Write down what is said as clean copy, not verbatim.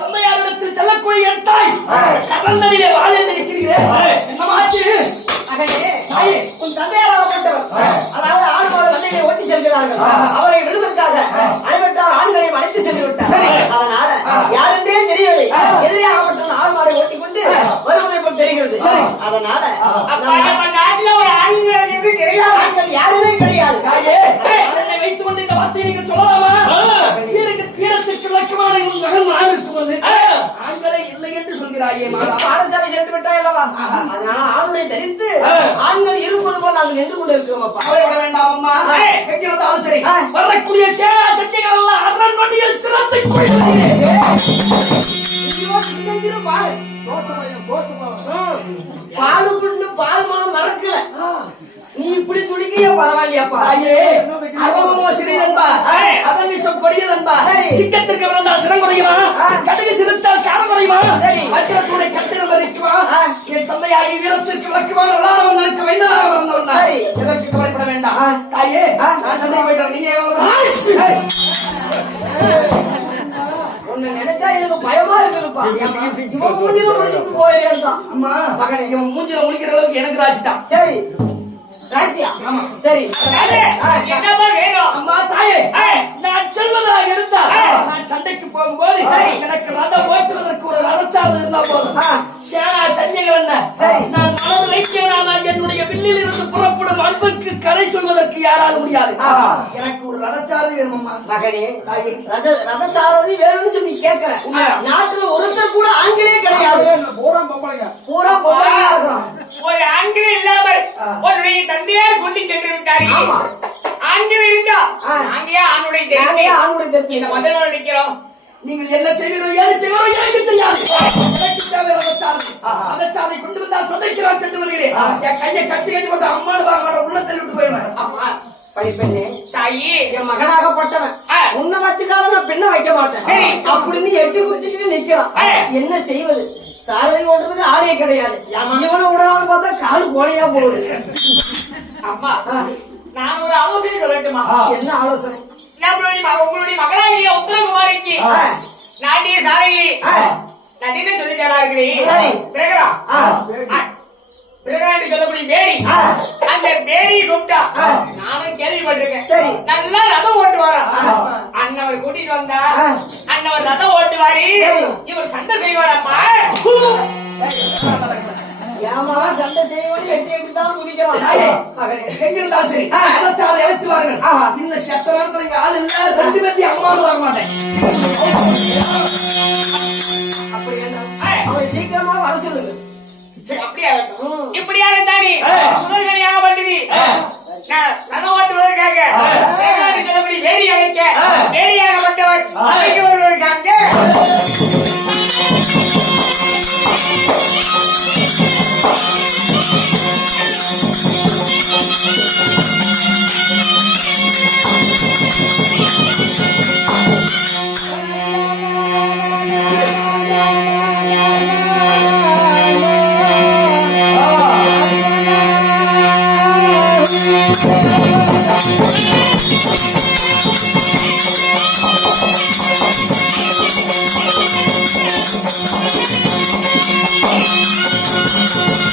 தந்தையாரிடத்தில் செல்லக்கூடிய என் தாய் கடலிலே வாழ்ந்திருக்கிறீர்கள். உன் தந்தையாராகப்பட்டவர் அதாவது ஆண்மாடு வந்தைகளை ஓட்டி செல்கிறார்கள். அவரை விடுவதற்காக அனைவற்றால் ஆண்களையும் அழைத்து சென்று விட்டார். அதனால யாருன்றே தெரியவில்லை. எதிரியாகப்பட்ட ஆண்மாடை ஓட்டிக்கொண்டு வருவதை போல் தெரிகிறது. அதனால நாட்டில் ஒரு ஆண்கள் கிடையாது, ஆண்கள் யாருமே கிடையாது. வைத்துக் கொண்டு இந்த வார்த்தையை நீங்கள் சொல்லலாமா? வீரத்திற்கு லட்சமான மகன் இருக்கும்போது ஆண்களே இல்லை என்று சொல்கிறாயே. பாடசாலை சென்று விட்டாய் அல்லவா? அதனால ஆண்களை தரித்து ஆண்கள் இருப்பது போல் நாங்கள் நின்று கொண்டு இருக்கிறோம். கவலைப்பட வேண்டாம் அம்மா. எங்கிருந்தாலும் சரி வரக்கூடிய சேனா சக்திகள் எல்லாம் அரண்மனையில் சிறத்தை பாடு கொண்டு பால் மனம் மறக்கல. நீ இப்படி துடிக்கிய பரவாயில்லையாப்பா. சிறியன்பா அதன் விஷம் கொடியதன்பா. சிக்கத்திற்கு விழுந்தால் சிரம் குறையுமா? கடுகு சிரித்தால் காரம் குறையுமா? அச்சரத்துடைய கட்டிடம் மதிக்குமா? என் தந்தையாகி வீரத்திற்கு விளக்குமா? நல்லானவர்களுக்கு வைந்ததாக வந்தவன் எதற்கு கவலைப்பட வேண்டாம் தாயே. நான் சண்டை போயிட்டேன். நீங்க உன்னை நினைச்சா எனக்கு பயமா இருக்குப்பா. இவன் மூஞ்சில முடிச்சுட்டு போயிருந்தான். அம்மா மகனே இவன் மூஞ்சில முடிக்கிற அளவுக்கு எனக்கு ராசிட்டான். சரி சரி என்னமா வேணும்? அம்மா தாயே நான் சொல்வதாக இருந்தா நான் சண்டைக்கு போகும்போது எனக்கு ரதம் ஓட்டுவதற்கு ஒரு ரதச்சாலை இருந்தா போதும். சேனா சன்னிகள் என்ன நான் மனது வைக்கிறேன். என்னுடைய வில்லில் இருந்து புறப்படும் அன்புக்கு கரை சொல்வதற்கு யாராலும் முடியாது. எனக்கு ஒரு ரதச்சாலை வேணும்மா. மகனே தாயே ரதச்சாலை வேணும்னு சொல்லி கேட்கிறேன். நாட்டுல ஒருத்தர் கூட ஆண்களே கிடையாது. பூரா பொம்பளைங்க. ஒரு ஆண்களே இல்லாமல் ஒரு தந்தையார் கொண்டு சென்று விட்டார். ஆண்கள் இருந்தா அங்கேயே ஆணுடைய தெரியும். இந்த மதனோட நிக்கிறோம். நீங்கள் என்ன செய்வீர்கள் ஏது செய்வீர்கள் எனக்கு தெரியாது. ரதச்சாலை கொண்டு வந்தால் சதைக்கிறான் சென்று வருகிறேன். என் கையை கட்டி கட்டி கொண்டு அம்மாடு உள்ளத்தில் விட்டு போயிடுவேன். அம்மா படிப்பெண்ணே தாயி என் மகனாகப்பட்டவன் உன்னை வச்சுக்கால நான் பெண்ணை வைக்க மாட்டேன் அப்படின்னு எட்டி குடிச்சுட்டு நிக்கிறான். என்ன செய்வது? சாலை ஓட்டுறதுக்கு ஆளே கிடையாது. இவனை விடலாம்னு பார்த்தா காலு கோழையா போகுது. அம்மா நான் ஒரு ஆலோசனை சொல்லட்டுமா? என்ன ஆலோசனை? உங்களுடைய மகளாகிய உத்தரகுமாரிக்கு நாட்டிய சாலையிலே நதினு சொல்லி தரார்களே பிரகலா என்று சொல்லக்கூடிய பேடி, அந்த பேடியை கூப்பிட்டா நானும் கேள்விப்பட்டிருக்கேன். நல்லா ரதம் ஓட்டுவாரா. அண்ணவர் கூட்டிட்டு வந்தா அண்ணவர் ரதம் ஓட்டுவாரு. இவர் சண்டை செய்வாரம்மா. சண்டை செய்வோம் எட்டி எட்டுதான் குதிக்கிறான். இந்த சட்ட நேரத்தில் ஆள் இல்ல. 2 பேர்த்தையும் அம்மாவும் வர மாட்டேன். அப்படி அவன் சீக்கிரமா வர சொல்லுங்க. அப்படியா இப்படியாக தானே முதல்கனியாக பண்ணுது. ரதம் ஓட்டுவதற்காக வேடி அழைக்க வேடியாகப்பட்டவர் அழைக்க வருவதற்காக Thank you.